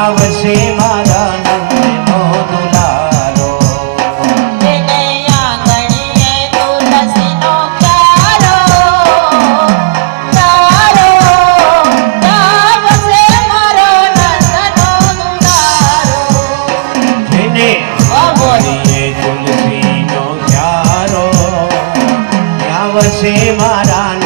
આવશે મારા નંદનો દુલારો જેને આવરીએ તુલસીનો ક્યારો આવશે મારા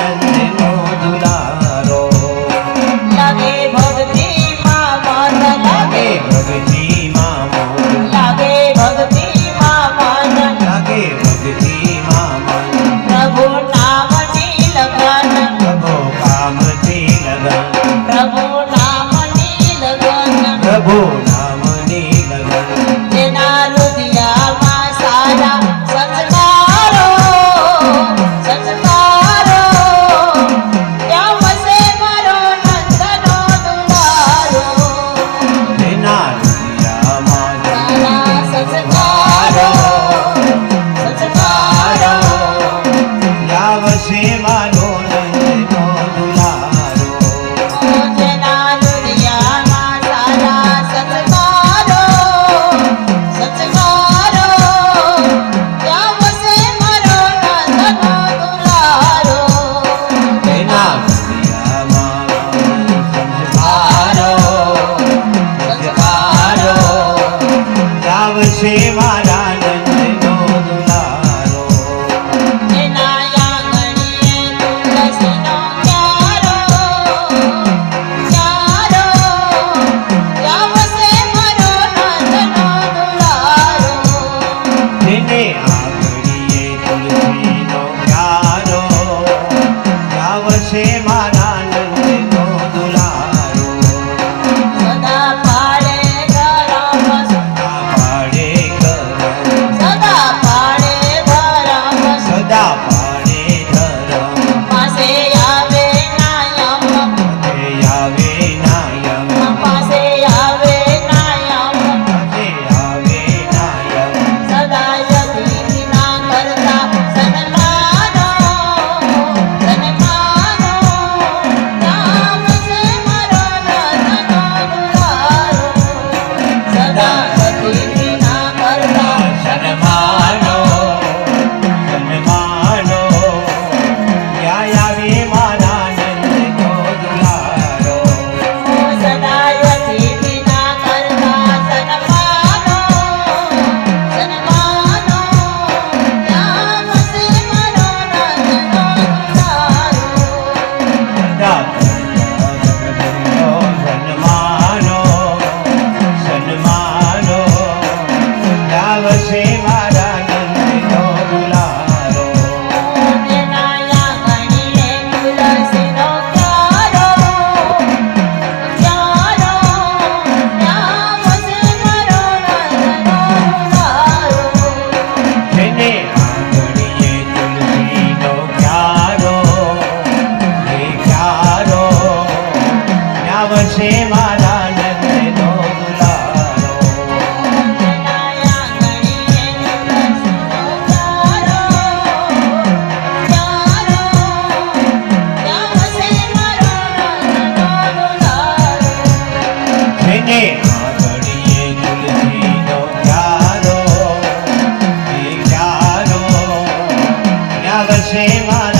estava sempre. આવશે વાત